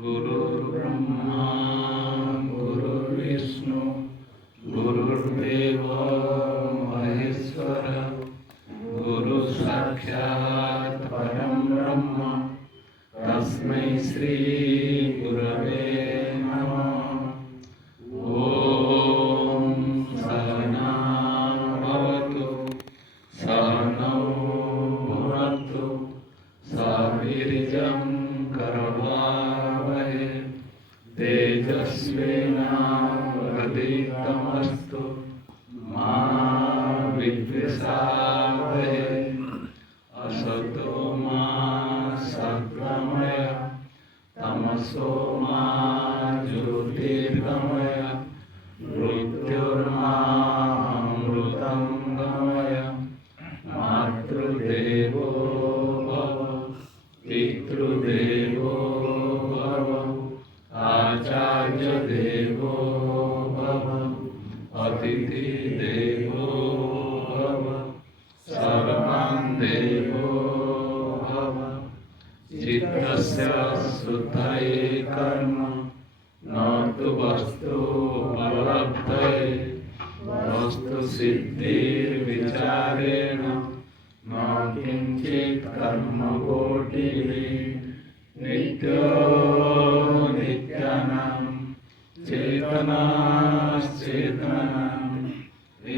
गुरुर्ब्रह्मा गुरुर्विष्णु गुरुर्देवो महेश्वर गुरु साक्षात् परं ब्रह्म तस्मै श्री गुरवे नमः। ओम सहना भवतु सहनौ भुनक्तु सह वीर्यं करवावहै तेजस्विनावधीतमस्तु मा विद्विषावहै। असतो मा सद्गमय तमसो मा ज्योतिर्गमय मृत्युर्मामृतं गमय। मातृदेवो भव पितृदेवो भव आचार्य देवो भव अतिथिदेवो भव सर्वान् देवो भव। चित्तस्य शुद्धये कर्म न तु वस्तुपलब्धये वस्तुसिद्धिर्विचारेण न किञ्चित् कर्मकोटिः। नित्यो नित्यानां चेतनाश्चेतनाम्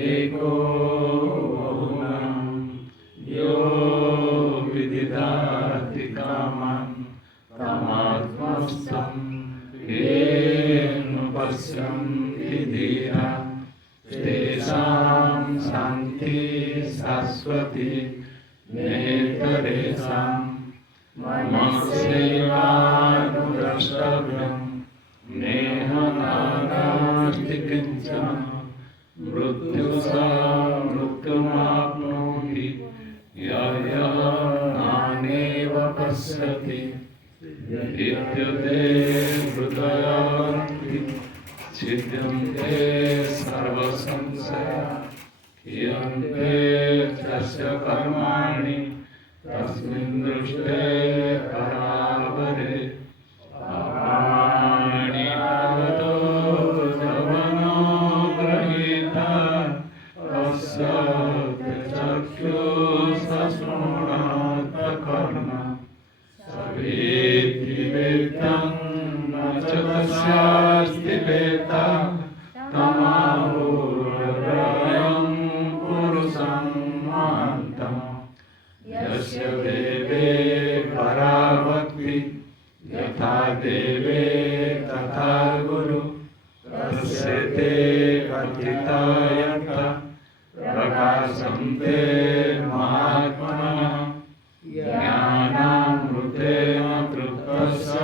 एको बहुनां यो विदिधाति कामान् तमात्मस्थं येन पश्यन्ति धीरा तेषां शान्तिः शाश्वती नेतरेषां ममस्यैवानुद्रष्टव्यं नेह नानास्ति किञ्चन। मृत्युसा मृत्युमाप्नोति यः नानेव पश्यति। विद्यते हृदयान्ति छिद्यन्ते सर्वसंशया क्रियन्ते तस्य कर्माणि तस्मिन् दृष्टे परावरे। पाणिपादो जवनो गृहीता तस्य चक्षुषशृणोति कर्म स वेत्ति वेद्यं न च तस्यास्ति वेत्ता तमाहुर्हृदयं पुरुषं महान्तम्। यस्य देवे पराभक्ति यथा देवे तथा गुरु तस्य ते कथिता यथा प्रकाशन्ते महात्मनः। ज्ञानामृतेन तृप्तस्य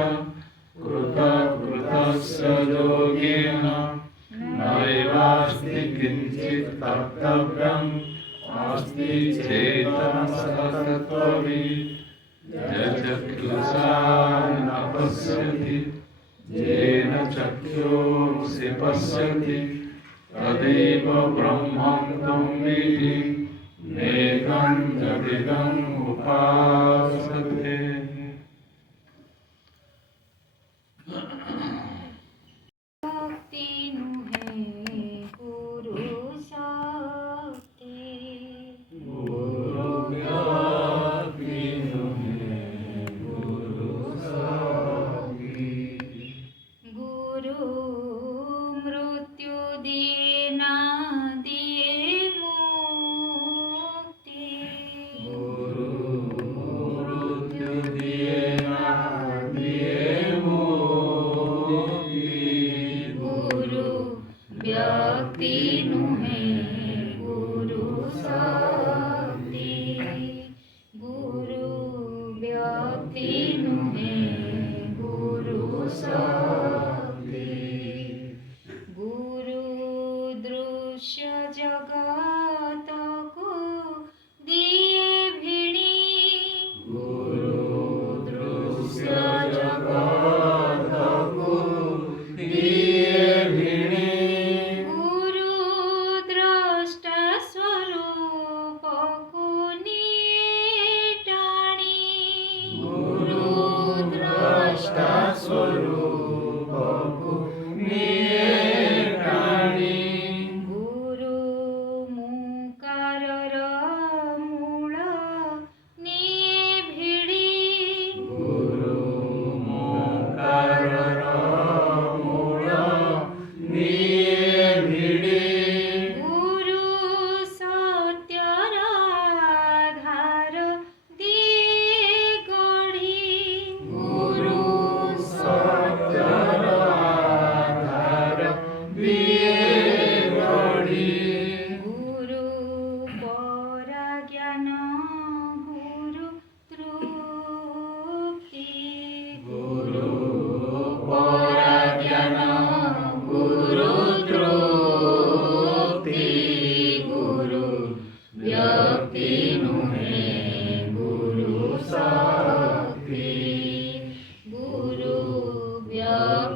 कृतकृतस्य योगेन नैवास्ति किञ्चित् कर्तव्यम् अस्ति चेतनसत्त्वभिः। यच्चक्षुषा न पश्यति येन चक्षुषि पश्यति तदेव ब्रह्मं तं विद्धि नेकं जटिलम् उपासते।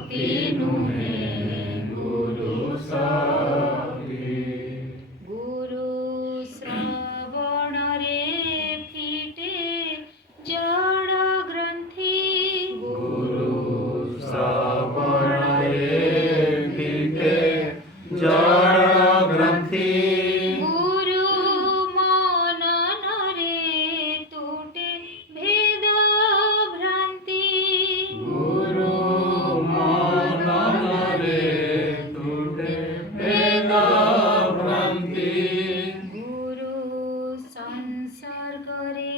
नुहे गुरु शक्ति। गुरु श्रवण रे फिटे जड़ ग्रंथि। गुरु श्रवण रे फिटे जड़ ग्रंथि। गुरु मनन रे तुटे भेद भ्रांति। गुरु मनन रे तुटे भेद भ्रांति। गुरु संसर्ग रे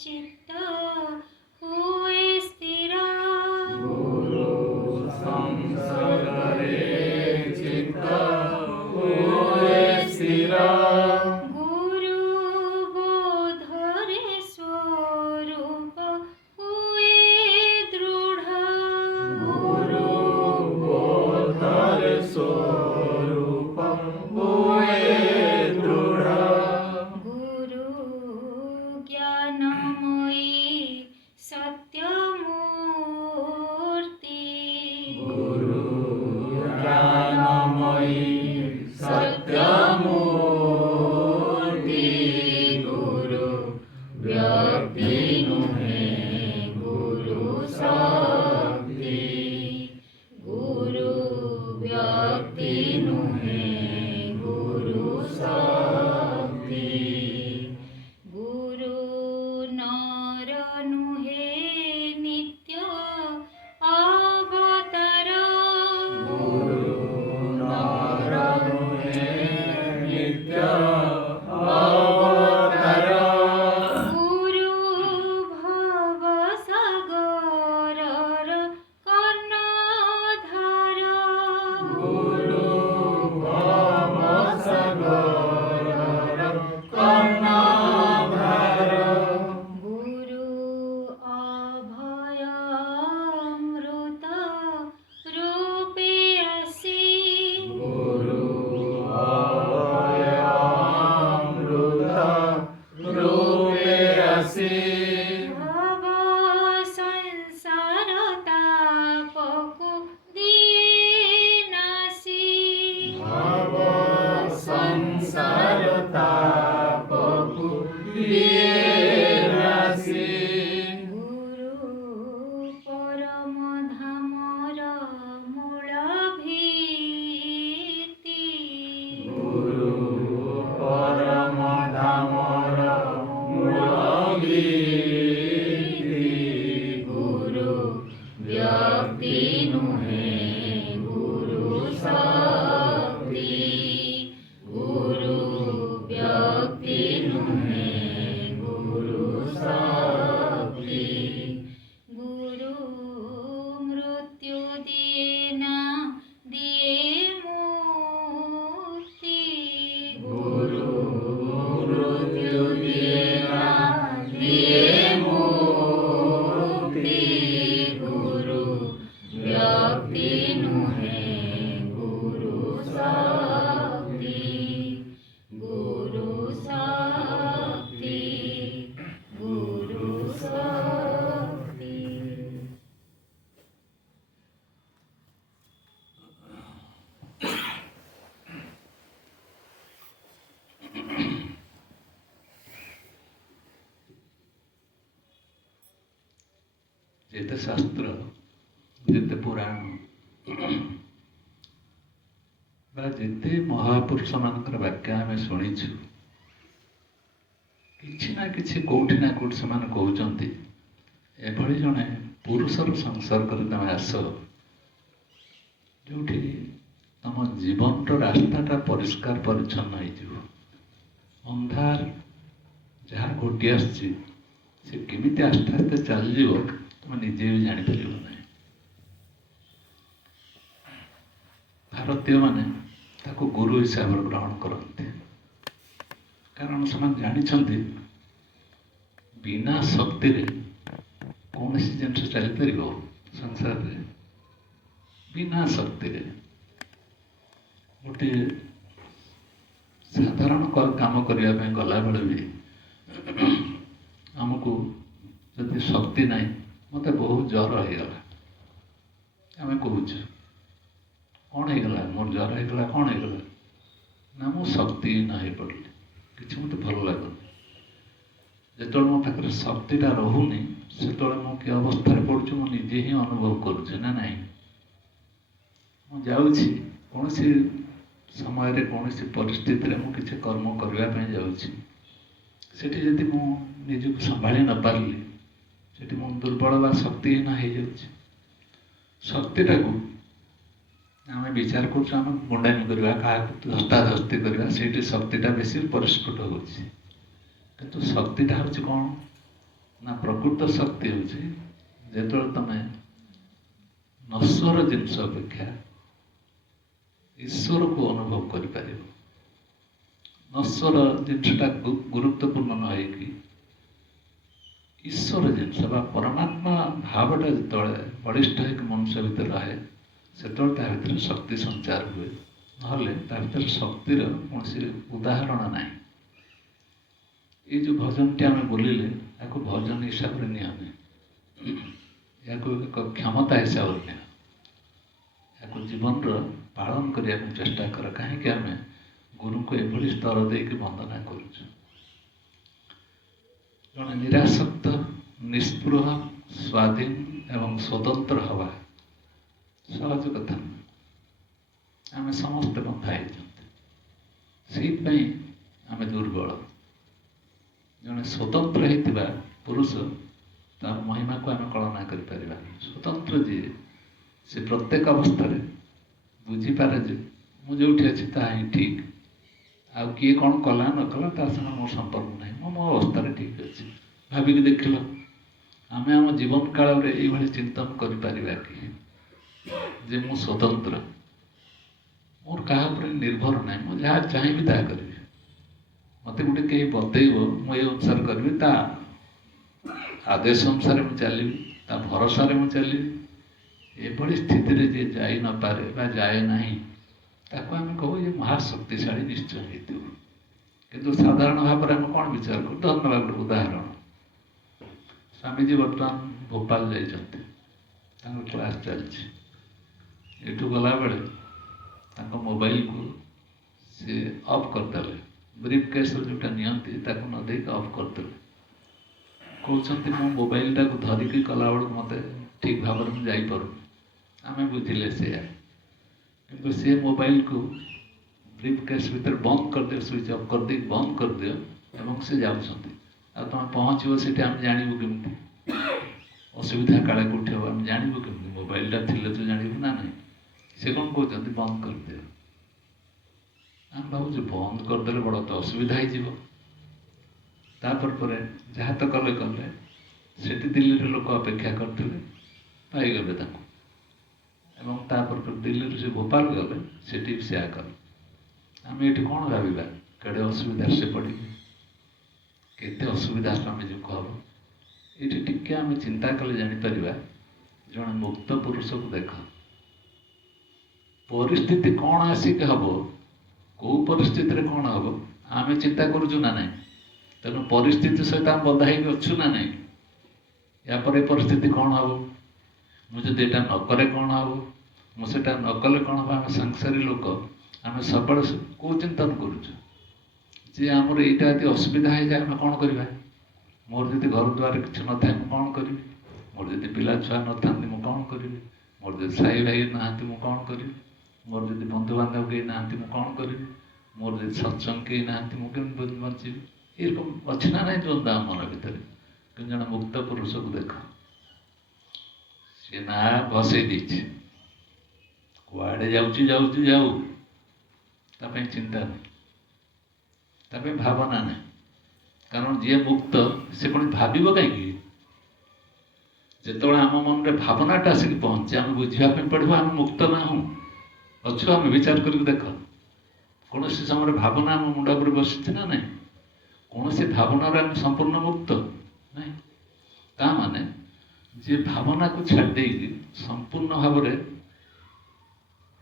चित्त हुए स्थिर। गुरु संसर्ग रे चित्त हुए स्थिर। गुरु बोध रे स्वरूप हुए दृढ़। गुरु बोध रे स्वरूप हुए दृढ़। गुरु ज्ञानमयी सत्यमूर्ति। गुरु ज्ञानमयी सत्यमूर्ति। गुरु व्यक्ति नुहे गुरु शक्ति। गुरु व्यक्ति नुहे गुरु शक्ति। गुरु नर नुहे नित्य अवतार। गुरु नर नुहे नित्य अवतार। गुरु भव सागरर कर्णधार। गुरु भव सागरर कर्णधार। गुरु अभय अमृत रूपे असि। गुरु अभय अमृत रूपे असि। भव संसार तापको दिए नासि। भव संसार तापकु दिए नासि। गुरु परम धामर मूल भीति। गुरु परम धामर मूल भीति। गुरु व्यक्ति नुहे गुरु शक्ति। गुरु व्यक्ति नुहे गुरु शक्ति। गुरु मृत्यु दिए ना दिए मुक्ति। गुरु मृत्यु दिए ना दिए मुक्ति। गुरु व्यक्ति नुहे गुरु शक्ति। गुरु शक्ति। गुरु शक्ति। ଯେତେ ଶାସ୍ତ୍ର ଯେତେ ପୁରାଣ ବା ଯେତେ ମହାପୁରୁଷମାନଙ୍କର ବାକ୍ୟ ଆମେ ଶୁଣିଛୁ, କିଛି ନା କିଛି କୋଉଠି ନା କୋଉଠି ସେମାନେ କହୁଛନ୍ତି ଏଭଳି ଜଣେ ପୁରୁଷର ସଂସର୍ଗରେ ତମେ ଆସ, ଯୋଉଠି ତମ ଜୀବନର ରାସ୍ତାଟା ପରିଷ୍କାର ପରିଚ୍ଛନ୍ନ ହେଇଯିବ। ଅନ୍ଧାର ଯାହା ଘୋଟି ଆସିଛି ସେ କେମିତି ଆସ୍ତେ ଆସ୍ତେ ଚାଲିଯିବ ତମେ ନିଜେ ବି ଜାଣିପାରିବ ନାହିଁ। ଭାରତୀୟମାନେ ତାକୁ ଗୁରୁ ହିସାବରେ ଗ୍ରହଣ କରନ୍ତି, କାରଣ ସେମାନେ ଜାଣିଛନ୍ତି ବିନା ଶକ୍ତିରେ କୌଣସି ଜିନିଷ ଚାଲିପାରିବ ସଂସାରରେ। ବିନା ଶକ୍ତିରେ ଗୋଟିଏ ସାଧାରଣ କାମ କରିବା ପାଇଁ ଗଲାବେଳେ ବି ଆମକୁ ଯଦି ଶକ୍ତି ନାହିଁ, ମୋତେ ବହୁତ ଜ୍ୱର ହେଇଗଲା, आम कौच कौन होगा मोर ज्वर होगा कौन होगा ना मु शक्तिहीन हो पड़े कि मत भल लगुनि जो मो पाखे शक्तिटा रोनी से कि अवस्था पड़ू मु निजे ही अनुभव करुचे ना नहीं मुझे कौन समय कौन परिस्थिति में किसी कर्म करने जाऊँगी जदि मु निजक संभाली न पारि से मु दुर्बल व शक्तिहीन हो जाऊँ शक्तिटा को आम विचार कर गुंडामी करवा क्या धस्ताधस्ती करवा से शक्तिटा बेस परिस्फुट हो शक्तिटा हूँ कौन ना प्रकृत शक्ति हूँ जो तुम नश्वर जिनस अपेक्षा ईश्वर को अनुभव कर नश्वर जिनसटा गुरुत्वपूर्ण न हो ईश्वर जिनस परमात्मा भावटा जो बलिष्ठ हो मनुष्य भीतर रहे से भीतर शक्ति संचार हुए ना भीतर शक्तिर कौन उदाहरण ना ये जो भजन टी आम बोलिले या भजन हिसाब से नियमे या एक क्षमता हिसाब से या जीवन पालन करने को चेष्टा कर कहीं आम गुरु को एभली स्तर देके वंदना करुचु जड़े निरासक्त निस्पृह स्वाधीन एवं स्वतंत्र हवा सहज कथा आम समस्ते बंधा से आम दुर्बल जड़े स्वतंत्र होता पुरुष तार महिमा को आम कल्पना कर स्वतंत्र जी से प्रत्येक अवस्था बुझीपारे जो अच्छी ताही ठीक आ किए कौन कला न कला संगे मोर संपर्क ना मो अवस्था ठीक अच्छे भाविक देख आम आम जीवन काल में ये चिंतन कर कि मु स्वतंत्र मोर क्या निर्भर ना मुझे जहाँ चाहिए ता करी मत गोटे कहीं बतईब मुझे अनुसार करी आदेश अनुसार मुझे चलि भरोसा मुझे चलि स्थिति जी जाई न पारे जाए ना ताको आम कहू ये महाशक्तिशाली निश्चय किंतु साधारण भाव में आम कौन विचार कर धन्यवाद गोटे उदाहरण स्वामीजी बर्तमान भोपाल जाइए क्लास चलती गला बेले मोबाइल को सी ऑफ करदे ब्रीफ केस जोटा नियंती न देख ऑफ करदे कहते मो मोबाइलटा को धरिकी कला बेलू मत ठीक भाव में जापर आम बुझिले से कि सी मोबाइल को ब्रीफ केस भीतर बंद कर दियो स्विच ऑफ कर दी बंद कर दियो एवं से जाऊँगी आ तुम पहुँचो से आम जानू केमी असुविधा काले कौटे हम आम जानू केमी मोबाइलटा थी तो जानू ना ना से कौन कहते बंद कर दियो आम भाव बंद करदे बड़ तो असुविधा होपर जहाँ तो कले कले से दिल्ली लोक अपेक्षा करते पाईगले एवं दिल्ली से भोपाल गले से सेया कले आम ये कौन भावा कड़े असुविधा से पड़ी केते असुविधा स्वामी जो हम ये टिके आम चिंता कले जापर जड़े मुक्त पुरुष को देख परिस्थिति कौन आसिक हम कौ परिस्थिति कौन हम आम चिंता करुचु ना ना तेणु परिस्थिति सहित आम बंधा अच्छु ना ना या पर परिस्थिति कौन हम मुझे यहाँ नक कौन हम मुझे नकले कौन हम आम संसारी लोक आम सब कौ चिंतन करुचु जे आमर यहाँ यदि असुविधा है आम कौन करवा मोर जब घर द्वार कि न था कौन करी मोर जब पिला छुआ न था कौन करी मोर जब साई भाई ना कौन करी मोर जब बंधु बांधव कहीं ना कौन करी मोर जब सत्संग कहीं ना मुझे बची ये अच्छी ना ना द्वंद्व मन भितर कि जन मुक्त पुरुष को देख सी ना बसई दे कुआड़े जाऊ तापे चिंता नहीं भावना ना कारण जी मुक्त से कौन भाव कहीं जो आम मन में भावनाटा आसिक पहुँचे आम बुझापी पड़ो आम मुक्त ना हूँ अच्छु आम विचार कर देख कौन समय भावना आम मुंडा पर बसी ना ना कौन से भावनार आम संपूर्ण मुक्त नहीं ता माने जे भावना को छाड़ दे संपूर्ण भाव में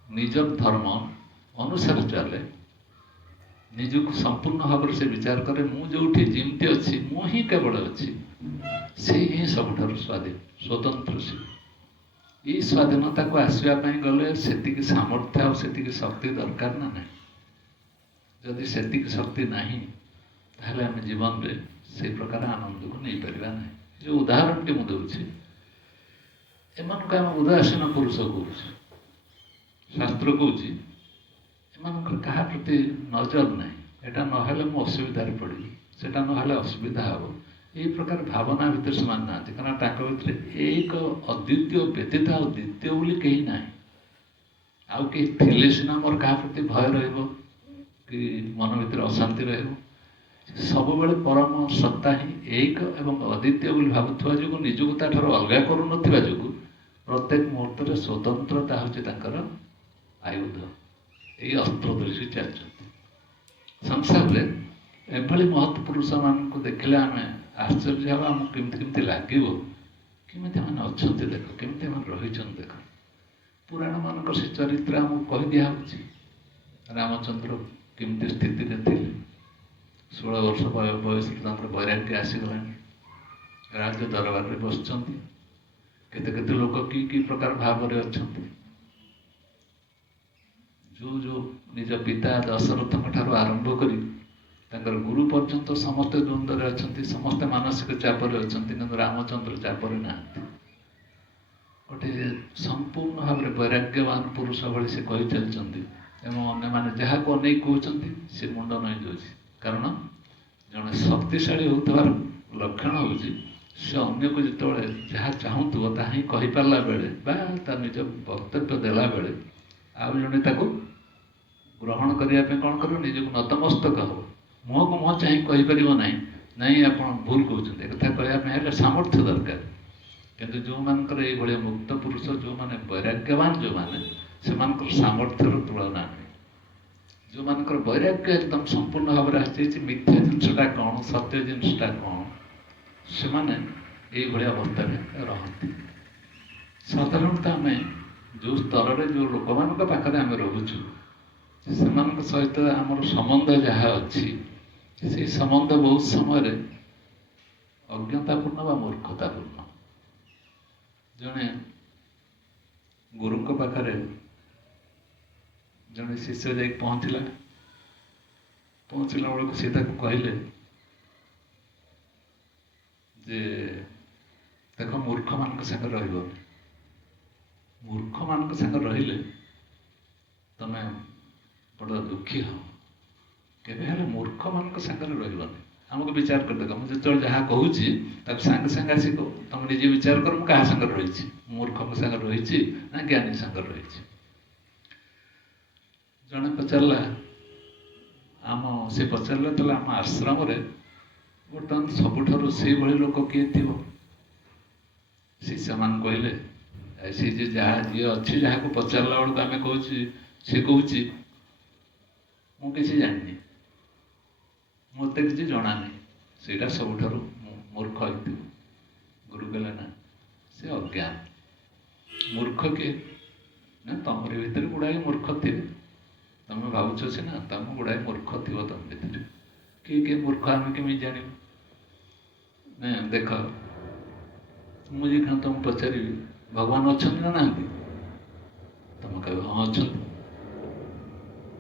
निज धर्म अनुसार चले निजक संपूर्ण भाव से विचार करे मु जो जमती अच्छी मु ही केवल अच्छी से ही सब स्वाधीन स्वतंत्र से ଏଇ ସ୍ୱାଧୀନତାକୁ ଆସିବା ପାଇଁ ଗଲେ ସେତିକି ସାମର୍ଥ୍ୟ ଆଉ ସେତିକି ଶକ୍ତି ଦରକାର ନା ନାହିଁ। ଯଦି ସେତିକି ଶକ୍ତି ନାହିଁ ତାହେଲେ ଆମେ ଜୀବନରେ ସେଇ ପ୍ରକାର ଆନନ୍ଦକୁ ନେଇପାରିବା ନାହିଁ। ଯେଉଁ ଉଦାହରଣଟି ମୁଁ ଦେଉଛି, ଏମାନଙ୍କୁ ଆମେ ଉଦାସୀନ ପୁରୁଷ କହୁଛୁ। ଶାସ୍ତ୍ର କହୁଛି ଏମାନଙ୍କର କାହା ପ୍ରତି ନଜର ନାହିଁ। ଏଟା ନହେଲେ ମୁଁ ଅସୁବିଧାରେ ପଡ଼ିବି, ସେଟା ନହେଲେ ଅସୁବିଧା ହେବ, ଏହି ପ୍ରକାର ଭାବନା ଭିତରେ ସେମାନେ ନାହାନ୍ତି। କାରଣ ତାଙ୍କ ଭିତରେ ଏକ ଅଦ୍ୱିତୀୟ ବ୍ୟତୀତ ଆଉ ଦ୍ୱିତୀୟ ବୋଲି କେହି ନାହିଁ। ଆଉ କେହି ଥିଲେ ସିନା ମୋର କାହା ପ୍ରତି ଭୟ ରହିବ କି ମନ ଭିତରେ ଅଶାନ୍ତି ରହିବ। ସବୁବେଳେ ପରମ ସତ୍ତା ହିଁ ଏକ ଏବଂ ଅଦ୍ୱିତୀୟ ବୋଲି ଭାବୁଥିବା ଯୋଗୁଁ, ନିଜକୁ ତାଠାରୁ ଅଲଗା କରୁନଥିବା ଯୋଗୁଁ ପ୍ରତ୍ୟେକ ମୁହୂର୍ତ୍ତରେ ସ୍ୱତନ୍ତ୍ରତା ହେଉଛି ତାଙ୍କର ଆୟୁଧ। ଏଇ ଅସ୍ତ୍ର ଧରି ସେ ଚାଲିଛନ୍ତି। ସଂସାରରେ ଏଭଳି ମହତ୍ ପୁରୁଷମାନଙ୍କୁ ଦେଖିଲେ ଆମେ ଆଶ୍ଚର୍ଯ୍ୟ ହେବା। ଆମକୁ କେମିତି କେମିତି ଲାଗିବ, କେମିତି ଏମାନେ ଅଛନ୍ତି ଦେଖ, କେମିତି ଏମାନେ ରହିଛନ୍ତି ଦେଖ। ପୁରାଣମାନଙ୍କର ସେ ଚରିତ୍ର ଆମକୁ କହିଦିଆହେଉଛି। ରାମଚନ୍ଦ୍ର କେମିତି ସ୍ଥିତିରେ ଥିଲେ, 16 ବର୍ଷ ବୟସରେ ତାଙ୍କର ବୈରାଗ୍ୟ ଆସିଗଲାଣି, ରାଜ୍ୟ ଦରବାରରେ ବସିଛନ୍ତି। କେତେ କେତେ ଲୋକ କି ପ୍ରକାର ଭାବରେ ଅଛନ୍ତି। ଯେଉଁ ନିଜ ପିତା ଦଶରଥଙ୍କ ଠାରୁ ଆରମ୍ଭ କରି ତାଙ୍କର ଗୁରୁ ପର୍ଯ୍ୟନ୍ତ ସମସ୍ତେ ଦ୍ୱନ୍ଦ୍ୱରେ ଅଛନ୍ତି, ସମସ୍ତେ ମାନସିକ ଚାପରେ ଅଛନ୍ତି, କିନ୍ତୁ ରାମଚନ୍ଦ୍ର ଚାପରେ ନାହାନ୍ତି। ଗୋଟେ ସମ୍ପୂର୍ଣ୍ଣ ଭାବରେ ବୈରାଗ୍ୟବାନ ପୁରୁଷ ଭଳି ସେ କହି ଚାଲିଛନ୍ତି ଏବଂ ଅନ୍ୟମାନେ ଯାହାକୁ ଅନେଇ କହୁଛନ୍ତି ସେ ମୁଣ୍ଡ ନଇଁ ଯାଉଛି। କାରଣ ଜଣେ ଶକ୍ତିଶାଳୀ ହେଉଥିବାର ଲକ୍ଷଣ ହେଉଛି ସେ ଅନ୍ୟକୁ ଯେତେବେଳେ ଯାହା ଚାହୁଁଥିବ ତାହା ହିଁ କହିପାରିଲା ବେଳେ ବା ତା ନିଜ ବକ୍ତବ୍ୟ ଦେଲା ବେଳେ ଆଉ ଜଣେ ତାକୁ ଗ୍ରହଣ କରିବା ପାଇଁ କ'ଣ କରିବ, ନିଜକୁ ନତମସ୍ତକ ହେବ। ମୁହଁକୁ ମୁହଁ ଚାହିଁ କହିପାରିବ ନାହିଁ, ନାଇଁ ଆପଣ ଭୁଲ କହୁଛନ୍ତି, ଏକଥା କହିବା ପାଇଁ ହେଲେ ସାମର୍ଥ୍ୟ ଦରକାର। କିନ୍ତୁ ଯେଉଁମାନଙ୍କର ଏଇଭଳିଆ ମୁକ୍ତ ପୁରୁଷ, ଯେଉଁମାନେ ବୈରାଗ୍ୟବାନ, ଯେଉଁମାନେ ସେମାନଙ୍କର ସାମର୍ଥ୍ୟର ତୁଳନା ନାହିଁ। ଯେଉଁମାନଙ୍କର ବୈରାଗ୍ୟ ଏକଦମ ସମ୍ପୂର୍ଣ୍ଣ ଭାବରେ ଆସିଯାଇଛି, ମିଥ୍ୟା ଜିନିଷଟା କ'ଣ, ସତ୍ୟ ଜିନିଷଟା କ'ଣ, ସେମାନେ ଏଇଭଳିଆ ଅବସ୍ଥାରେ ରହନ୍ତି। ସାଧାରଣତଃ ଆମେ ଯେଉଁ ସ୍ତରରେ ଯେଉଁ ଲୋକମାନଙ୍କ ପାଖରେ ଆମେ ରହୁଛୁ, ସେମାନଙ୍କ ସହିତ ଆମର ସମ୍ବନ୍ଧ ଯାହା ଅଛି, ସେଇ ସମ୍ବନ୍ଧ ବହୁତ ସମୟରେ ଅଜ୍ଞତାପୂର୍ଣ୍ଣ ବା ମୂର୍ଖତାପୂର୍ଣ୍ଣ। ଜଣେ ଗୁରୁଙ୍କ ପାଖରେ ଜଣେ ଶିଷ୍ୟ ଯାଇକି ପହଞ୍ଚିଲା ବେଳକୁ ସେ ତାକୁ କହିଲେ ଯେ ଦେଖ, ମୂର୍ଖମାନଙ୍କ ସାଙ୍ଗରେ ରହିବନି। ମୂର୍ଖମାନଙ୍କ ସାଙ୍ଗରେ ରହିଲେ ତମେ ବଡ଼ ଦୁଃଖୀ ହବ। କେବେ ହେଲେ ମୂର୍ଖମାନଙ୍କ ସାଙ୍ଗରେ ରହିବନି। ଆମକୁ ବିଚାର କରିଦେବ, ମୁଁ ଯେତେବେଳେ ଯାହା କହୁଛି ତାକୁ ସାଙ୍ଗେ ସାଙ୍ଗେ ଆସି ତମେ ନିଜେ ବିଚାର କର, ମୁଁ କାହା ସାଙ୍ଗରେ ରହିଛି, ମୂର୍ଖଙ୍କ ସାଙ୍ଗରେ ରହିଛି ନା ଜ୍ଞାନୀ ସାଙ୍ଗରେ ରହିଛି। ଜଣେ ପଚାରିଲା, ସେ ପଚାରିଲା ତାହେଲେ ଆମ ଆଶ୍ରମରେ ବର୍ତ୍ତମାନ ସବୁଠାରୁ ସେଇଭଳି ଲୋକ କିଏ ଥିବ? ଶିଷ୍ୟମାନେ କହିଲେ, ସେ ଯିଏ ଅଛି, ଯାହାକୁ ପଚାରିଲା ବେଳକୁ ଆମେ କହୁଛି, ସେ କହୁଛି ମୁଁ କିଛି ଜାଣିନି, ମୋତେ କିଛି ଜଣାନି, ସେଇଟା ସବୁଠାରୁ ମୂର୍ଖ ହେଇଥିବ। ଗୁରୁ କହିଲେ ନା, ସେ ଅଜ୍ଞାନ। ମୂର୍ଖ କିଏ? ନା ତମରି ଭିତରେ ଗୁଡ଼ାଏ ମୂର୍ଖ ଥିବେ, ତମେ ଭାବୁଛ ସିନା, ତମ ଗୁଡ଼ାଏ ମୂର୍ଖ ଥିବ ତମ ଭିତରେ। କିଏ ମୂର୍ଖ ଆମେ କେମିତି ଜାଣିବୁ? ନା ଦେଖ, ମୁଁ ଯେ ତମକୁ ପଚାରିବି ଭଗବାନ ଅଛନ୍ତି ନା ନାହାନ୍ତି, ତମେ କହିବ ହଁ ଅଛନ୍ତି।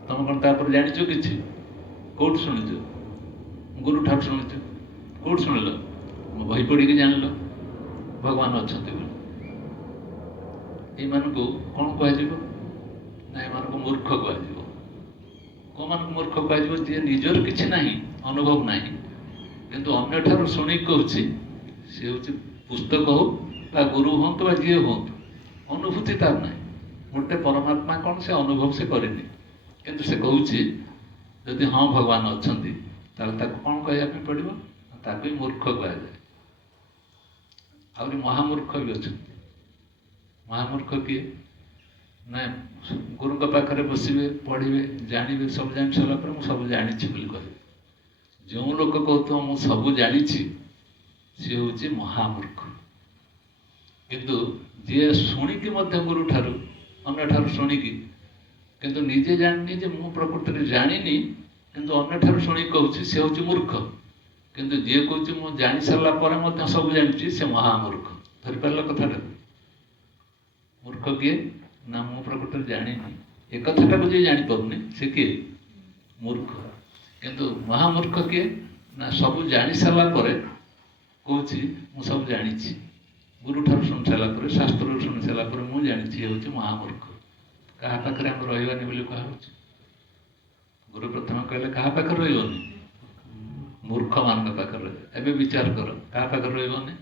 ତମେ କ'ଣ ତାପରେ ଜାଣିଛ କିଛି? କୋଉଠୁ ଶୁଣିଛ? ଗୁରୁ ଠାରୁ ଶୁଣିଛ। କୋଉଠୁ ଶୁଣିଲ? ବହି ପଢ଼ିକି ଜାଣିଲ ଭଗବାନ ଅଛନ୍ତି ବୋଲି। ଏମାନଙ୍କୁ କ'ଣ କୁହାଯିବ? ନା ଏମାନଙ୍କୁ ମୂର୍ଖ କୁହାଯିବ। କୋଉମାନଙ୍କୁ ମୂର୍ଖ କୁହାଯିବ? ଯିଏ ନିଜର କିଛି ନାହିଁ, ଅନୁଭବ ନାହିଁ, କିନ୍ତୁ ଅନ୍ୟଠାରୁ ଶୁଣିକି କହୁଛି। ସେ ହେଉଛି ପୁସ୍ତକ ହଉ ବା ଗୁରୁ ହୁଅନ୍ତୁ ବା ଯିଏ ହୁଅନ୍ତୁ, ଅନୁଭୂତି ତାର ନାହିଁ। ଗୋଟେ ପରମାତ୍ମା କ'ଣ ସେ ଅନୁଭବ ସେ କରିନି, କିନ୍ତୁ ସେ କହୁଛି ଯଦି ହଁ ଭଗବାନ ଅଛନ୍ତି ତାହେଲେ ତାକୁ କ'ଣ କହିବା ପାଇଁ ପଡ଼ିବ? ତାକୁ ହିଁ ମୂର୍ଖ କୁହାଯାଏ। ଆହୁରି ମହାମୂର୍ଖ ବି ଅଛନ୍ତି। ମହାମୂର୍ଖ କିଏ? ନା ଗୁରୁଙ୍କ ପାଖରେ ବସିବେ, ପଢ଼ିବେ, ଜାଣିବେ, ସବୁ ଜାଣି ସାରିଲା ପରେ ମୁଁ ସବୁ ଜାଣିଛି ବୋଲି କହିବେ। ଯେଉଁ ଲୋକ କହୁଥିବ ମୁଁ ସବୁ ଜାଣିଛି, ସିଏ ହେଉଛି ମହାମୂର୍ଖ। କିନ୍ତୁ ଯିଏ ଶୁଣିକି ମଧ୍ୟ ଗୁରୁଠାରୁ, ଅନ୍ୟଠାରୁ ଶୁଣିକି, କିନ୍ତୁ ନିଜେ ଜାଣିନି ଯେ ମୁଁ ପ୍ରକୃତରେ ଜାଣିନି, କିନ୍ତୁ ଅନ୍ୟଠାରୁ ଶୁଣିକି କହୁଛି, ସେ ହେଉଛି ମୂର୍ଖ। କିନ୍ତୁ ଯିଏ କହୁଛି ମୁଁ ଜାଣି ସାରିଲା ପରେ ମଧ୍ୟ ସବୁ ଜାଣିଛି, ସେ ମହାମୂର୍ଖ। ଧରିପାରିଲ କଥାଟାକୁ? ମୂର୍ଖ କିଏ ନା ମୁଁ ପ୍ରକୃତରେ ଜାଣିନି ଏ କଥାଟାକୁ ଯିଏ ଜାଣିପାରୁନି ସେ କିଏ ମୂର୍ଖ। କିନ୍ତୁ ମହାମୂର୍ଖ କିଏ ନା ସବୁ ଜାଣି ସାରିଲା ପରେ କହୁଛି ମୁଁ ସବୁ ଜାଣିଛି। ଗୁରୁଠାରୁ ଶୁଣି ସାରିଲା ପରେ ଶାସ୍ତ୍ରରୁ ଶୁଣି ସାରିଲା ପରେ ମୁଁ ଜାଣିଛି ଇଏ ହେଉଛି ମହାମୂର୍ଖ। କାହା ପାଖରେ ଆମେ ରହିବାନି ବୋଲି କୁହାହେଉଛି। ଗୁରୁ ପ୍ରଥମେ କହିଲେ କାହା ପାଖରେ ରହିବନି ମୂର୍ଖମାନଙ୍କ ପାଖରେ ରହିବ। ଏବେ ବିଚାର କର କାହା ପାଖରେ ରହିବନି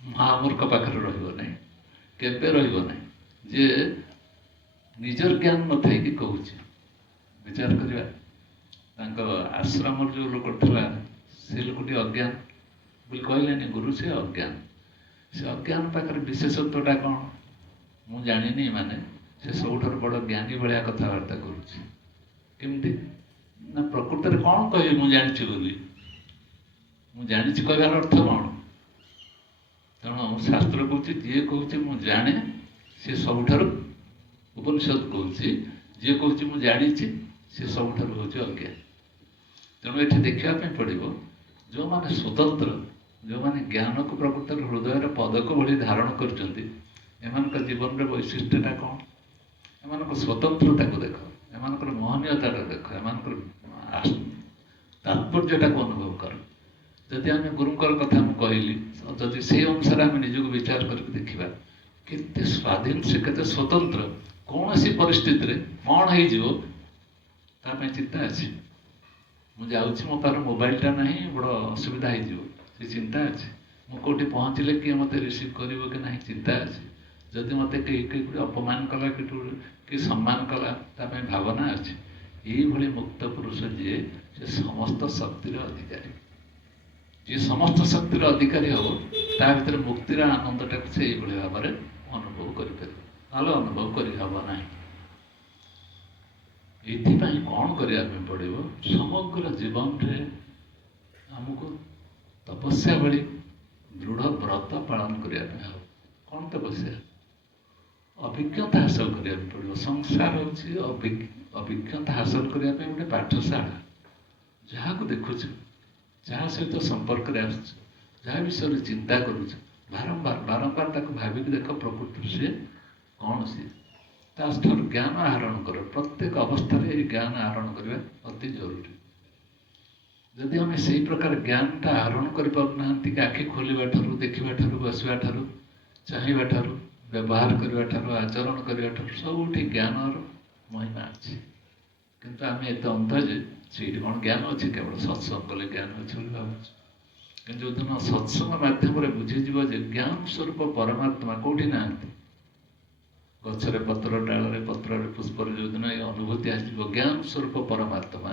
ମହାମୂର୍ଖ ପାଖରେ ରହିବ ନାହିଁ। କେବେ ରହିବ ନାହିଁ ଯେ ନିଜର ଜ୍ଞାନ ନଥାଇକି କହୁଛି। ବିଚାର କରିବା ତାଙ୍କ ଆଶ୍ରମର ଯେଉଁ ଲୋକ ଥିଲା ସେ ଲୋକଟି ଅଜ୍ଞାନ ବୋଲି କହିଲେନି ଗୁରୁ ସେ ଅଜ୍ଞାନ। ସେ ଅଜ୍ଞାନ ପାଖରେ ବିଶେଷତ୍ୱଟା କ'ଣ ମୁଁ ଜାଣିନି ମାନେ ସେ ସବୁଠାରୁ ବଡ଼ ଜ୍ଞାନୀ ଭଳିଆ କଥାବାର୍ତ୍ତା କରୁଛି। କେମିତି ନା ପ୍ରକୃତରେ କ'ଣ କହିବି ମୁଁ ଜାଣିଛି ବୋଲି ମୁଁ ଜାଣିଛି କହିବାର ଅର୍ଥ କ'ଣ? ତେଣୁ ଶାସ୍ତ୍ର କହୁଛି ଯିଏ କହୁଛି ମୁଁ ଜାଣେ ସେ ସବୁଠାରୁ ଉପନିଷଦ କହୁଛି ଯିଏ କହୁଛି ମୁଁ ଜାଣିଛି ସେ ସବୁଠାରୁ ହେଉଛି ଅଜ୍ଞାନ। ତେଣୁ ଏଠି ଦେଖିବା ପାଇଁ ପଡ଼ିବ ଯେଉଁମାନେ ସ୍ୱତନ୍ତ୍ର ଯେଉଁମାନେ ଜ୍ଞାନକୁ ପ୍ରକୃତରେ ହୃଦୟର ପଦକ ଭଳି ଧାରଣ କରୁଛନ୍ତି ଏମାନଙ୍କ ଜୀବନର ବୈଶିଷ୍ଟ୍ୟଟା କ'ଣ? ଏମାନଙ୍କ ସ୍ୱତନ୍ତ୍ରତାକୁ ଦେଖ, ଏମାନଙ୍କର ମହନୀୟତାଟା ଦେଖ, ଏମାନଙ୍କର ତାତ୍ପର୍ଯ୍ୟଟାକୁ ଅନୁଭବ କର। ଯଦି ଆମେ ଗୁରୁଙ୍କର କଥା ମୁଁ କହିଲି ଯଦି ସେଇ ଅନୁସାରେ ଆମେ ନିଜକୁ ବିଚାର କରିକି ଦେଖିବା କେତେ ସ୍ୱାଧୀନ ସେ କେତେ ସ୍ୱତନ୍ତ୍ର। କୌଣସି ପରିସ୍ଥିତିରେ କ'ଣ ହେଇଯିବ ତା ପାଇଁ ଚିନ୍ତା ଅଛି। ମୁଁ ଯାଉଛି ମୋ ପାଖରେ ମୋବାଇଲଟା ନାହିଁ ବଡ଼ ଅସୁବିଧା ହେଇଯିବ ସେ ଚିନ୍ତା ଅଛି। ମୁଁ କେଉଁଠି ପହଞ୍ଚିଲେ କିଏ ମୋତେ ରିସିଭ୍ କରିବ କି ନାହିଁ ଚିନ୍ତା ଅଛି। ଯଦି ମୋତେ କେହି ଗୋଟେ ଅପମାନ କଲା କି ସମ୍ମାନ କଲା ତା ପାଇଁ ଭାବନା ଅଛି। ଏଇଭଳି ମୁକ୍ତ ପୁରୁଷ ଯିଏ ସେ ସମସ୍ତ ଶକ୍ତିର ଅଧିକାରୀ। ଯିଏ ସମସ୍ତ ଶକ୍ତିର ଅଧିକାରୀ ହେବ ତା ଭିତରେ ମୁକ୍ତିର ଆନନ୍ଦଟାକୁ ସେ ଏଇଭଳି ଭାବରେ ଅନୁଭବ କରିପାରିବ, ନହେଲେ ଅନୁଭବ କରିହେବ ନାହିଁ। ଏଥିପାଇଁ କ'ଣ କରିବା ପାଇଁ ପଡ଼ିବ? ସମଗ୍ର ଜୀବନରେ ଆମକୁ ତପସ୍ୟା ଭଳି ଦୃଢ଼ ବ୍ରତ ପାଳନ କରିବା ପାଇଁ ହେବ। କ'ଣ ତପସ୍ୟା? ଅଭିଜ୍ଞତା ହାସଲ କରିବା ପାଇଁ ପଡ଼ିବ। ସଂସାର ହେଉଛି ଅଭିଜ୍ଞତା ହାସଲ କରିବା ପାଇଁ ଗୋଟେ ପାଠଶାଳା। ଯାହାକୁ ଦେଖୁଛୁ, ଯାହା ସହିତ ସମ୍ପର୍କରେ ଆସୁଛୁ, ଯାହା ବିଷୟରେ ଚିନ୍ତା କରୁଛୁ ବାରମ୍ବାର ତାକୁ ଭାବିକି ଦେଖ ପ୍ରକୃତରେ ସିଏ କ'ଣ ସିଏ। ତାଠାରୁ ଜ୍ଞାନ ଆହରଣ କର। ପ୍ରତ୍ୟେକ ଅବସ୍ଥାରେ ଏହି ଜ୍ଞାନ ଆହରଣ କରିବା ଅତି ଜରୁରୀ। ଯଦି ଆମେ ସେଇ ପ୍ରକାର ଜ୍ଞାନଟା ଆହରଣ କରିପାରୁନାହାନ୍ତି କି ଆଖି ଖୋଲିବା ଠାରୁ ଦେଖିବା ଠାରୁ ବସିବା ଠାରୁ ଚାହିଁବା ଠାରୁ ବ୍ୟବହାର କରିବା ଠାରୁ ଆଚରଣ କରିବା ଠାରୁ ସବୁଠି ଜ୍ଞାନର ମହିମା ଅଛି। କିନ୍ତୁ ଆମେ ଏତେ ଅନ୍ଧ ଯେ ସେଇଠି କ'ଣ ଜ୍ଞାନ ଅଛି? କେବଳ ସତ୍ସଙ୍ଗ କଲେ ଜ୍ଞାନ ଅଛି ବୋଲି ଭାବୁଛୁ। କିନ୍ତୁ ଯେଉଁଦିନ ସତ୍ସଙ୍ଗ ମାଧ୍ୟମରେ ବୁଝିଯିବ ଯେ ଜ୍ଞାନ ସ୍ୱରୂପ ପରମାତ୍ମା କେଉଁଠି ନାହାନ୍ତି, ଗଛରେ ପତ୍ର, ଡାଳରେ ପତ୍ରରେ ପୁଷ୍ପରେ ଯେଉଁଦିନ ଏ ଅନୁଭୂତି ଆସିଯିବ ଜ୍ଞାନ ସ୍ୱରୂପ ପରମାତ୍ମା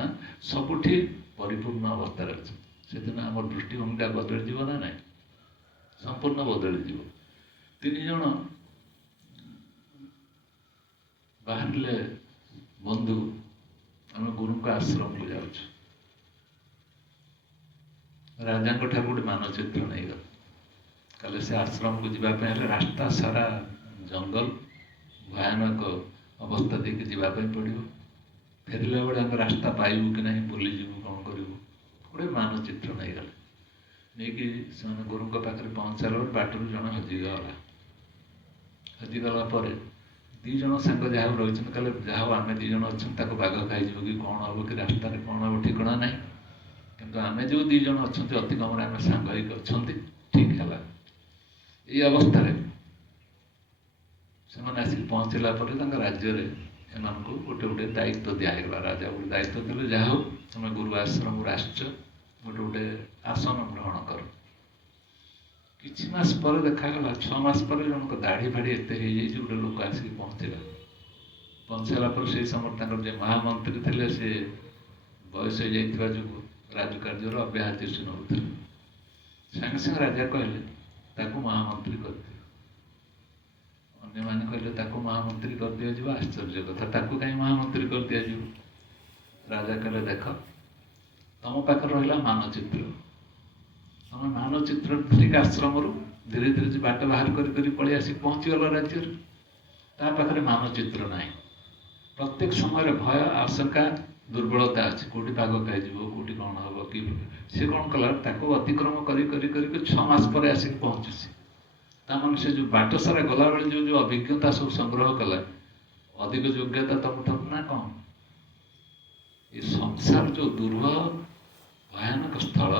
ସବୁଠି ପରିପୂର୍ଣ୍ଣ ଅବସ୍ଥାରେ ଅଛି, ସେଦିନ ଆମର ଦୃଷ୍ଟିଭଙ୍ଗୀଟା ବଦଳିଯିବ ନା ନାହିଁ? ସମ୍ପୂର୍ଣ୍ଣ ବଦଳିଯିବ। 3 ଜଣ ବାହାରିଲେ ବନ୍ଧୁ, ଆମେ ଗୁରୁଙ୍କ ଆଶ୍ରମକୁ ଯାଉଛୁ। ରାଜାଙ୍କ ଠାରୁ ଗୋଟେ ମାନଚିତ୍ର ନେଇଗଲେ। କହିଲେ ସେ ଆଶ୍ରମକୁ ଯିବା ପାଇଁ ହେଲେ ରାସ୍ତା ସାରା ଜଙ୍ଗଲ, ଭୟାନକ ଅବସ୍ଥା ଦେଇକି ଯିବା ପାଇଁ ପଡ଼ିବ। ଫେରିଲା ବେଳେ ଆମେ ରାସ୍ତା ପାଇବୁ କି ନାହିଁ, ଭୁଲିଯିବୁ, କ'ଣ କରିବୁ? ଗୋଟେ ମାନଚିତ୍ର ନେଇଗଲେ। ନେଇକି ସେମାନେ ଗୁରୁଙ୍କ ପାଖରେ ପହଞ୍ଚିଲା ବେଳେ ବାଟରୁ ଜଣେ ହଜିଗଲା। ହଜିଗଲା ପରେ 2 ଜଣ ସାଙ୍ଗ ଯାହା ରହିଛନ୍ତି କହିଲେ ଯାହା ହଉ ଆମେ 2 ଜଣ ଅଛନ୍ତି, ତାକୁ ବାଘ ଖାଇଯିବ କି କ'ଣ ହେବ କି ରାସ୍ତାରେ କ'ଣ ହେବ ଠିକଣା ନାହିଁ। କିନ୍ତୁ ଆମେ ଯେଉଁ 2 ଜଣ ଅଛନ୍ତି ଅତି କମରେ ଆମେ ସାଙ୍ଗ ହେଇକି ଅଛନ୍ତି, ଠିକ୍ ହେଲା। ଏଇ ଅବସ୍ଥାରେ ସେମାନେ ଆସିକି ପହଞ୍ଚିଲା ପରେ ତାଙ୍କ ରାଜ୍ୟରେ ଏମାନଙ୍କୁ ଗୋଟେ ଦାୟିତ୍ୱ ଦିଆହେଇଗଲା। ରାଜା ଗୋଟେ ଦାୟିତ୍ୱ ଦେଲେ, ଯାହା ହଉ ତମେ ଗୁରୁ ଆଶ୍ରମରୁ ଆସିଛ, ଗୋଟେ ଆସନ ଗ୍ରହଣ କର। କିଛି ମାସ ପରେ ଦେଖାଗଲା, 6 ମାସ ପରେ ଜଣଙ୍କ ଦାଢ଼ି ଫାଢ଼ି ଏତେ ହେଇଯାଇଛି, ଗୋଟେ ଲୋକ ଆସିକି ପହଞ୍ଚିଲା। ପହଞ୍ଚିଲା ପରେ ସେଇ ସମୟରେ ତାଙ୍କର ଯେ ମହାମନ୍ତ୍ରୀ ଥିଲେ ସେ ବୟସ ହେଇଯାଇଥିବା ଯୋଗୁଁ ରାଜକାର୍ଯ୍ୟର ଅବ୍ୟାହତି ସେ ନେଉଥିଲେ। ସାଙ୍ଗେ ସାଙ୍ଗେ ରାଜା କହିଲେ ତାକୁ ମହାମନ୍ତ୍ରୀ କରିଦିଅ। ଅନ୍ୟମାନେ କହିଲେ ତାକୁ ମହାମନ୍ତ୍ରୀ କରିଦିଆଯିବ, ଆଶ୍ଚର୍ଯ୍ୟ କଥା, ତାକୁ କାହିଁ ମହାମନ୍ତ୍ରୀ କରିଦିଆଯିବ? ରାଜା କହିଲେ ଦେଖ, ତମ ପାଖରେ ରହିଲା ମାନଚିତ୍ର, ତମେ ମାନଚିତ୍ର ଧରିକି ଆଶ୍ରମରୁ ଧୀରେ ଧୀରେ ବାଟ ବାହାର କରି ପଳେଇ ଆସି ପହଞ୍ଚିଗଲ ରାଜ୍ୟରେ। ତା ପାଖରେ ମାନଚିତ୍ର ନାହିଁ। ପ୍ରତ୍ୟେକ ସମୟରେ ଭୟ, ଆଶଙ୍କା, ଦୁର୍ବଳତା ଅଛି। କେଉଁଠି ବାଘ ଖାଇଯିବ, କେଉଁଠି କ'ଣ ହେବ କି? ସେ କ'ଣ କଲା, ତାକୁ ଅତିକ୍ରମ କରି 6 ମାସ ପରେ ଆସିକି ପହଞ୍ଚୁଛି। ତାମାନେ ସେ ଯେଉଁ ବାଟ ସାରା ଗଲାବେଳେ ଯେଉଁ ଅଭିଜ୍ଞତା ସବୁ ସଂଗ୍ରହ କଲା, ଅଧିକ ଯୋଗ୍ୟତା ତମଠାରୁ ନା କ'ଣ? ଏ ସଂସାର ଯେଉଁ ଦୁର୍ଭ ଭୟାନକ ସ୍ଥଳ,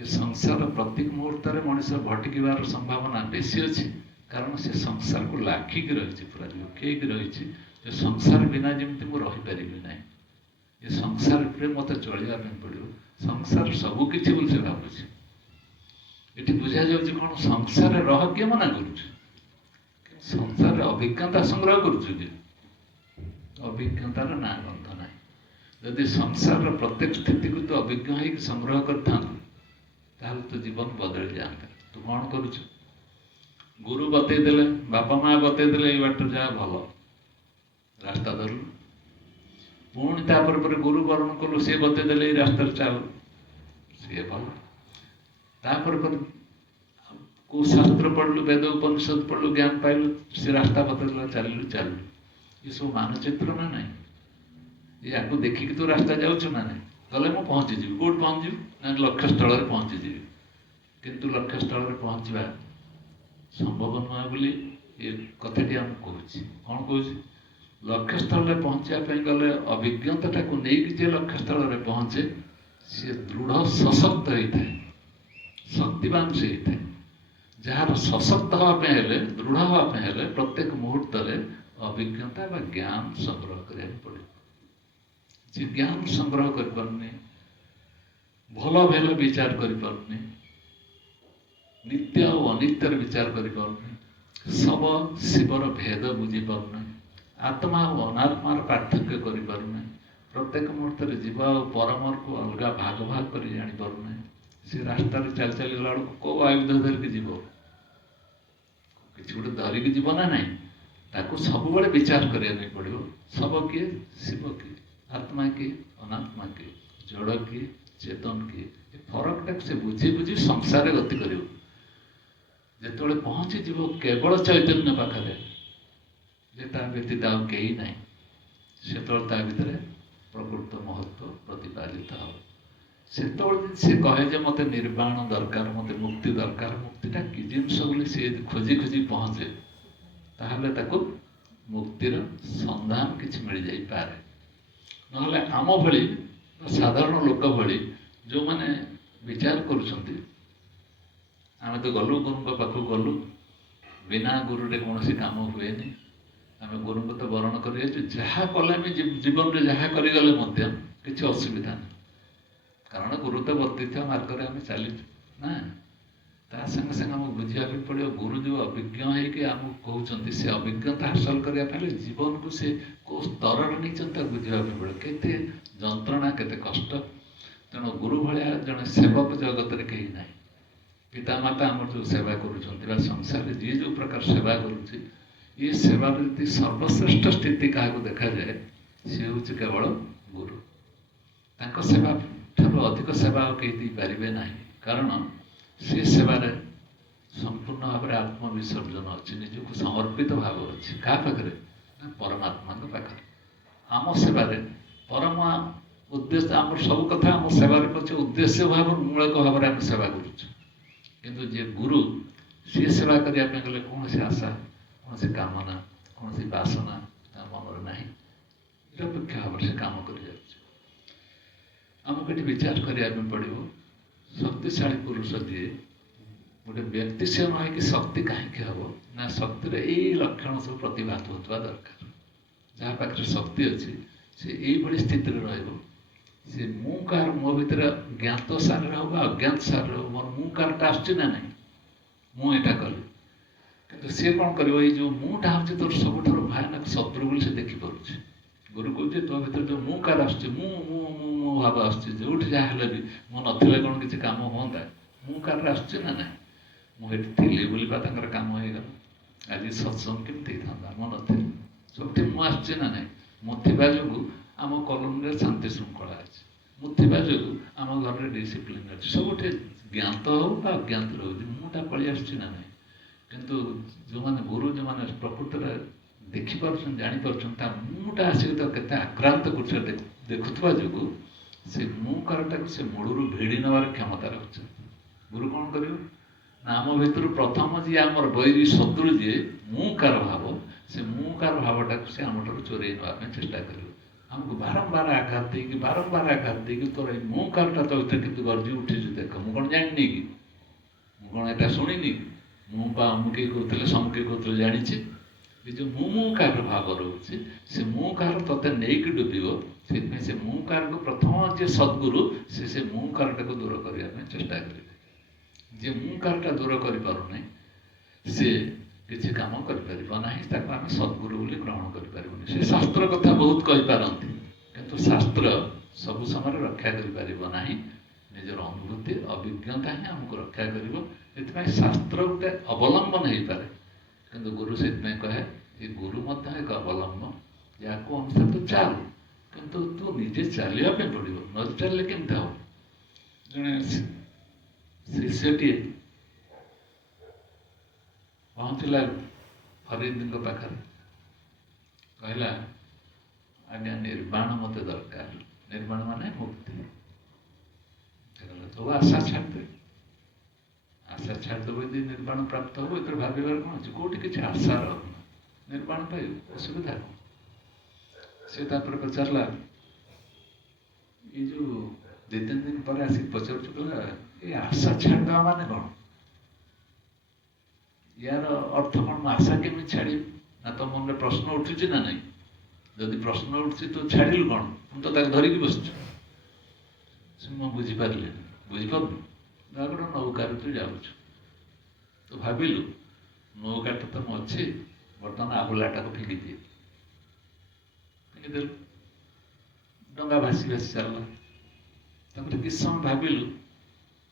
ଏ ସଂସାର ପ୍ରତ୍ୟେକ ମୁହୂର୍ତ୍ତରେ ମଣିଷ ଭଟକିବାର ସମ୍ଭାବନା ବେଶୀ ଅଛି। କାରଣ ସେ ସଂସାରକୁ ଲାଖିକି ରହିଛି, ପୁରା ଲୁକେଇକି ରହିଛି। ଏ ସଂସାର ବିନା ଯେମିତି ମୁଁ ରହିପାରିବି ନାହିଁ, ଏ ସଂସାରରେ ମୋତେ ଚଳିବା ପାଇଁ ପଡ଼ିବ। ସଂସାର ସବୁକିଛି ବୋଲି ସେ ଭାବୁଛି। ଏଠି ବୁଝାଯାଉଛି କ'ଣ? ସଂସାରରେ ରହ କିଏ ମନା କରୁଛି? ସଂସାରରେ ଅଭିଜ୍ଞତା ସଂଗ୍ରହ କରୁଛୁ କି? ଅଭିଜ୍ଞତାର ନାଁ ଗନ୍ଧ ନାହିଁ। ଯଦି ସଂସାରର ପ୍ରତ୍ୟେକ ସ୍ଥିତିକୁ ତୁ ଅଭିଜ୍ଞ ହେଇକି ସଂଗ୍ରହ କରିଥାନ୍ତୁ, ତାହେଲେ ତୋ ଜୀବନ ବଦଳି ଯାଆନ୍ତା। ତୁ କ'ଣ କରୁଛୁ? ଗୁରୁ ବତେଇ ଦେଲେ, ବାପା ମା ବତେଇ ଦେଲେ, ଏଇ ବାଟ ଯାହା ଭଲ, ରାସ୍ତା ଧରିଲୁ। ପୁଣି ତାପରେ ପରେ ଗୁରୁ ବରଣ କଲୁ, ସିଏ ବତେଇ ଦେଲେ ଏଇ ରାସ୍ତାରେ ଚାଲ, ସିଏ ଭଲ। ତାପରେ ପରେ କୋଉ ଶାସ୍ତ୍ର ପଢିଲୁ, ବେଦ ଉପନିଷଦ ପଢିଲୁ, ଜ୍ଞାନ ପାଇଲୁ, ସେ ରାସ୍ତା ବତେଇଦେଲା, ଚାଲିଲୁ ଚାଲିଲୁ। ଏସବୁ ମାନଚିତ୍ର ନା ନାହିଁ? ୟାକୁ ଦେଖିକି ତୁ ରାସ୍ତା ଯାଉଛୁ ନା ନାହିଁ? ଗଲେ ମୁଁ ପହଞ୍ଚିଯିବି। କୋଉଠି ପହଞ୍ଚିବି? ନା ଲକ୍ଷ୍ୟସ୍ଥଳରେ ପହଞ୍ଚିଯିବି। କିନ୍ତୁ ଲକ୍ଷ୍ୟସ୍ଥଳରେ ପହଞ୍ଚିବା ସମ୍ଭବ ନୁହେଁ ବୋଲି ଏ କଥାଟି ଆମକୁ କହୁଛି। କ'ଣ କହୁଛି? ଲକ୍ଷ୍ୟସ୍ଥଳରେ ପହଞ୍ଚିବା ପାଇଁ ଗଲେ ଅଭିଜ୍ଞତାଟାକୁ ନେଇକି ଯେ ଲକ୍ଷ୍ୟସ୍ଥଳରେ ପହଞ୍ଚେ, ସିଏ ଦୃଢ଼ ସଶକ୍ତ ହେଇଥାଏ, ଶକ୍ତିବାନ ସେ ହେଇଥାଏ। ଯାହାର ସଶକ୍ତ ହେବା ପାଇଁ ହେଲେ, ଦୃଢ଼ ହେବା ପାଇଁ ହେଲେ ପ୍ରତ୍ୟେକ ମୁହୂର୍ତ୍ତରେ ଅଭିଜ୍ଞତା ବା ଜ୍ଞାନ ସଂଗ୍ରହ କରିବାକୁ ପଡ଼ିବ। ଯେ ଜ୍ଞାନ ସଂଗ୍ରହ କରିପାରୁନି, ଭଲ ଭଲ ବିଚାର କରିପାରୁନି, ନିତ୍ୟ ଆଉ ଅନିତ୍ୟର ବିଚାର କରିପାରୁନି, ଶବ ଶିବର ଭେଦ ବୁଝିପାରୁନି, ଆତ୍ମା ଆଉ ଅନାତ୍ମାର ପାର୍ଥକ୍ୟ କରିପାରୁନି, ପ୍ରତ୍ୟେକ ମୁହୂର୍ତ୍ତରେ ଜୀବ ଆଉ ପରମକୁ ଅଲଗା ଭାଗ ଭାଗ କରି ଜାଣିପାରୁନି, ସେ ରାସ୍ତାରେ ଚାଲି ଚାଲିଲା ବେଳକୁ କୋଉ ଆୟୁଧ ଧରିକି ଯିବ? କିଛି ଗୋଟେ ଧରିକି ଯିବ ନା ନାହିଁ? ତାକୁ ସବୁବେଳେ ବିଚାର କରିବା ପାଇଁ ପଡ଼ିବ। ଶବ କିଏ? ଶିବ କିଏ? ଆତ୍ମା କିଏ? ଅନାତ୍ମା କିଏ? ଜଡ଼ କିଏ? ଚେତନ କିଏ? ଏ ଫରକଟାକୁ ସେ ବୁଝି ବୁଝି ସଂସାରରେ ଗତି କରିବ। ଯେତେବେଳେ ପହଞ୍ଚିଯିବ କେବଳ ଚୈତନ୍ୟ ପାଖରେ, ଯେ ତା ବ୍ୟତୀତ ଆଉ କେହି ନାହିଁ, ସେତେବେଳେ ତା ଭିତରେ ପ୍ରକୃତ ମହତ୍ତ୍ୱ ପ୍ରତିପାଦିତ ହେବ। ସେତେବେଳେ ଯଦି ସେ କହେ ଯେ ମୋତେ ନିର୍ବାଣ ଦରକାର, ମୋତେ ମୁକ୍ତି ଦରକାର, ମୁକ୍ତିଟା କି ଜିନିଷ ବୋଲି ସେ ଖୋଜି ଖୋଜି ପହଞ୍ଚେ, ତାହେଲେ ତାକୁ ମୁକ୍ତିର ସନ୍ଧାନ କିଛି ମିଳିଯାଇପାରେ। ନହେଲେ ଆମ ଭଳି ସାଧାରଣ ଲୋକ ଭଳି ଯେଉଁମାନେ ବିଚାର କରୁଛନ୍ତି, ଆମେ ତ ଗଲୁ ଗୁରୁଙ୍କ ପାଖକୁ ଗଲୁ, ବିନା ଗୁରୁରେ କୌଣସି କାମ ହୁଏନି, ଆମେ ଗୁରୁଙ୍କୁ ତ ବରଣ କରିଯାଇଛୁ, ଯାହା କଲେ ଆମେ ଜୀବନରେ ଯାହା କରିଗଲେ ମଧ୍ୟ କିଛି ଅସୁବିଧା ନାହିଁ। କାରଣ ଗୁରୁ ତ ବତିଥିବା ମାର୍ଗରେ ଆମେ ଚାଲିଛୁ ନା। ତା ସାଙ୍ଗେ ସାଙ୍ଗେ ଆମକୁ ବୁଝିବା ପାଇଁ ପଡ଼ିବ, ଗୁରୁ ଯେଉଁ ଅଭିଜ୍ଞ ହେଇକି ଆମକୁ କହୁଛନ୍ତି, ସେ ଅଭିଜ୍ଞତା ହାସଲ କରିବା ପାଇଁ ଜୀବନକୁ ସେ କେଉଁ ସ୍ତରରେ ନେଇଛନ୍ତି ତାକୁ ବୁଝିବା ପାଇଁ ପଡ଼ିବ। କେତେ ଯନ୍ତ୍ରଣା, କେତେ କଷ୍ଟ। ତେଣୁ ଗୁରୁ ଭଳିଆ ଜଣେ ସେବକ ଜଗତରେ କେହି ନାହିଁ। ପିତାମାତା ଆମର ଯେଉଁ ସେବା କରୁଛନ୍ତି ବା ସଂସାରରେ ଯିଏ ଯେଉଁ ପ୍ରକାର ସେବା କରୁଛି, ଏ ସେବାର ଯଦି ସର୍ବଶ୍ରେଷ୍ଠ ସ୍ଥିତି କାହାକୁ ଦେଖାଯାଏ, ସେ ହେଉଛି କେବଳ ଗୁରୁ। ତାଙ୍କ ସେବା ଠାରୁ ଅଧିକ ସେବା ଆଉ କେହି ଦେଇପାରିବେ ନାହିଁ। କାରଣ ସେ ସେବାରେ ସମ୍ପୂର୍ଣ୍ଣ ଭାବରେ ଆତ୍ମବିସର୍ଜନ ଅଛି, ନିଜକୁ ସମର୍ପିତ ଭାବ ଅଛି। କାହା ପାଖରେ? ନା ପରମାତ୍ମାଙ୍କ ପାଖରେ। ଆମ ସେବାରେ ପରମ ଉଦ୍ଦେଶ୍ୟ, ଆମର ସବୁ କଥା ଆମ ସେବାରେ ପଛେ ଉଦ୍ଦେଶ୍ୟ ମୂଳକ ଭାବରେ ଆମେ ସେବା କରୁଛୁ। କିନ୍ତୁ ଯିଏ ଗୁରୁ, ସିଏ ସେବା କରିବା ପାଇଁ ଗଲେ କୌଣସି ଆଶା, କୌଣସି କାମନା, କୌଣସି ବାସନା ତା ମନରେ ନାହିଁ, ନିରପେକ୍ଷ ଭାବରେ ସେ କାମ କରିଯାଉଛି। ଆମକୁ ଏଠି ବିଚାର କରିବା ପାଇଁ ପଡ଼ିବ, ଶକ୍ତିଶାଳୀ ପୁରୁଷ ଯିଏ, ଗୋଟେ ବ୍ୟକ୍ତି ସେ ନ ହେଇକି ଶକ୍ତି କାହିଁକି ହେବ? ନା ଶକ୍ତିରେ ଏଇ ଲକ୍ଷଣ ସବୁ ପ୍ରତିଭାତ ହେଉଥିବା ଦରକାର। ଯାହା ପାଖରେ ଶକ୍ତି ଅଛି ସେ ଏଇଭଳି ସ୍ଥିତିରେ ରହିବ। ସେ ମୁଁ କାହାର, ମୋ ଭିତରେ ଜ୍ଞାତ ସାରରେ ହବ ବା ଅଜ୍ଞାତ ସାରରେ ହବ, ମୋର ମୁଁ କାହାରଟା ଆସୁଛି ନା ନାହିଁ, ମୁଁ ଏଇଟା କଲି। କିନ୍ତୁ ସିଏ କ'ଣ କରିବ? ଏଇ ଯେଉଁ ମୁଁଟା ହେଉଛି ତୋର ସବୁଠାରୁ ଭୟାନକ ଶତ୍ରୁ ବୋଲି ସେ ଦେଖିପାରୁଛି। ଗୁରୁ କହୁଛି ତୋ ଭିତରେ ଯେଉଁ ମୁଁ କାହାର ଆସୁଛି, ମୁଁ ମୁଁ ମୁଁ ମୁଁ ଭାବ ଆସୁଛି, ଯେଉଁଠି ଯାହା ହେଲେ ବି ମୁଁ ନଥିଲେ କ'ଣ କିଛି କାମ ହୁଅନ୍ତା? ମୁଁ କାହାର ଆସୁଛି ନା ନାହିଁ? ମୁଁ ଏଠି ଥିଲି ବୋଲି ବା ତାଙ୍କର କାମ ହେଇଗଲା। ଆଜି ସତ୍ସଙ୍ଗ କେମିତି ହେଇଥାନ୍ତା? ମୁଁ ନଥିଲି, ସବୁଠି ମୁଁ ଆସୁଛି ନା ନାହିଁ? ମୁଁ ଥିବା ଯୋଗୁଁ ଆମ କଲୋନୀରେ ଶାନ୍ତି ଶୃଙ୍ଖଳା ଅଛି, ମୁଁ ଥିବା ଯୋଗୁଁ ଆମ ଘରରେ ଡିସିପ୍ଲିନ୍ ଅଛି। ସବୁଠି ଜ୍ଞାତ ହଉ ବା ଅଜ୍ଞାତ ରହୁଛି, ମୁଁଟା ପଳେଇ ଆସୁଛି ନା ନାହିଁ? କିନ୍ତୁ ଯେଉଁମାନେ ଗୁରୁ, ଯେଉଁମାନେ ପ୍ରକୃତରେ ଦେଖିପାରୁଛନ୍ତି, ଜାଣିପାରୁଛନ୍ତି, ତା ମୁଁଟା ଆସିକି ତ କେତେ ଆକ୍ରାନ୍ତ କରୁଛି ଦେଖୁଥିବା ଯୋଗୁଁ ସେ ମୁଁ କାରଟାକୁ ସେ ମୂଳରୁ ଭିଡ଼ି ନେବାର କ୍ଷମତା ରଖୁଛନ୍ତି। ଗୁରୁ କ'ଣ କରିବ? ନା ଆମ ଭିତରୁ ପ୍ରଥମ ଯିଏ ଆମର ବୈରୀ ଶତ୍ରୁ ଯିଏ ମୁଁକାର ଭାବ, ସେ ମୁଁକାର ଭାବଟାକୁ ସେ ଆମଠାରୁ ଚୋରେଇ ନେବା ପାଇଁ ଚେଷ୍ଟା କରିବ। ଆମକୁ ବାରମ୍ବାର ଆଘାତ ଦେଇକି ତୋର ଏଇ ମୁଁକାରଟା ତ ଭିତରେ କିନ୍ତୁ ଗର୍ଜି ଉଠିଛି ଦେଖ, ମୁଁ କ'ଣ ଜାଣିନି କି, ମୁଁ କ'ଣ ଏଇଟା ଶୁଣିନି କି, ମୁଁ ବା ଅମୁକେଇ କହୁଥିଲେ ସମୁକେଇ କହୁଥିଲେ ଜାଣିଛି। ଏ ଯେଉଁ ମୁଁକାର ଭାବ ରହୁଛି, ସେ ମୁଁକାର ତତେ ନେଇକି ଡୁବିବ। ସେଥିପାଇଁ ସେ ମୁଁକାରକୁ ପ୍ରଥମ ଯିଏ ସଦ୍ଗୁରୁ ସେ ମୁଁକାରଟାକୁ ଦୂର କରିବା ପାଇଁ ଚେଷ୍ଟା କରିବେ। ଯିଏ ମୁଁକାରଟା ଦୂର କରିପାରୁନାହିଁ ସେ କିଛି କାମ କରିପାରିବ ନାହିଁ, ତାକୁ ଆମେ ସଦ୍ଗୁରୁ ବୋଲି ଗ୍ରହଣ କରିପାରିବୁନି। ସେ ଶାସ୍ତ୍ର କଥା ବହୁତ କହିପାରନ୍ତି, କିନ୍ତୁ ଶାସ୍ତ୍ର ସବୁ ସମୟରେ ରକ୍ଷା କରିପାରିବ ନାହିଁ। ନିଜର ଅନୁଭୂତି ଅଭିଜ୍ଞତା ହିଁ ଆମକୁ ରକ୍ଷା କରିବ। ସେଥିପାଇଁ ଶାସ୍ତ୍ର ଗୋଟେ ଅବଲମ୍ବନ ହେଇପାରେ, କିନ୍ତୁ ଗୁରୁ ସେଥିପାଇଁ କହେ ଏ ଗୁରୁ ମଧ୍ୟ ଏକ ଅବଲମ୍ବନ, ଯାହାକୁ ଅନୁସାରେ ତୁ ଚାଲ, କିନ୍ତୁ ତୁ ନିଜେ ଚାଲିବା ପାଇଁ ପଡ଼ିବ। ନ ଚାଲିଲେ କେମିତି ହେବ? ଜଣେ ଶିଷ୍ୟଟିଏ ପହଞ୍ଚିଲା ଫରିଦଙ୍କ ପାଖରେ, କହିଲା ଆଜ୍ଞା ନିର୍ବାଣ ମୋତେ ଦରକାର। ନିର୍ବାଣ ମାନେ ମୁକ୍ତି। ତୁ ଆଶା ଛାଡ଼ିଦେ, ଆଶା ଛାଡ଼ିଦେବ ଯଦି ନିର୍ବାଣ ପ୍ରାପ୍ତ ହେବ, ଏଥିରେ ଭାବିବାର କ'ଣ ଅଛି? କେଉଁଠି କିଛି ଆଶା ରହୁନି, ନିର୍ବାଣ ପାଇବୁ, ଅସୁବିଧା କ'ଣ? ସେ ତାପରେ ପଚାରିଲା, ଏଇ ଯେଉଁ 2-3 ଦିନ ପରେ ଆସିକି ପଚାରୁଛୁ, କହିଲା ଏ ଆଶା ଛାଡ଼ିଦେବା ମାନେ କ'ଣ? ୟାର ଅର୍ଥ କ'ଣ? ମୁଁ ଆଶା କେମିତି ଛାଡ଼ିବି? ନା ତମ ମନରେ ପ୍ରଶ୍ନ ଉଠୁଛି ନା ନାହିଁ? ଯଦି ପ୍ରଶ୍ନ ଉଠୁଛି ତୁ ଛାଡ଼ିଲୁ କ'ଣ? ମୁଁ ତ ତାକୁ ଧରିକି ବସିଛୁ। ସେ ମୁଁ ବୁଝିପାରିଲିନି। ବୁଝିପାରୁନୁ? ଗୋଟେ ନୌକାରେ ତୁ ଯାଉଛୁ, ତୁ ଭାବିଲୁ ନୌକାଟା ତ ମୁଁ ଅଛି, ବର୍ତ୍ତମାନ ଆହୁଲାଟାକୁ ଫିଙ୍ଗିଦିଏ, ଫିଙ୍ଗିଦେଲୁ, ଡଙ୍ଗା ଭାସି ଭାସି ଚାଲିଲା। ତାପରେ କିଛି ସମୟ ଭାବିଲୁ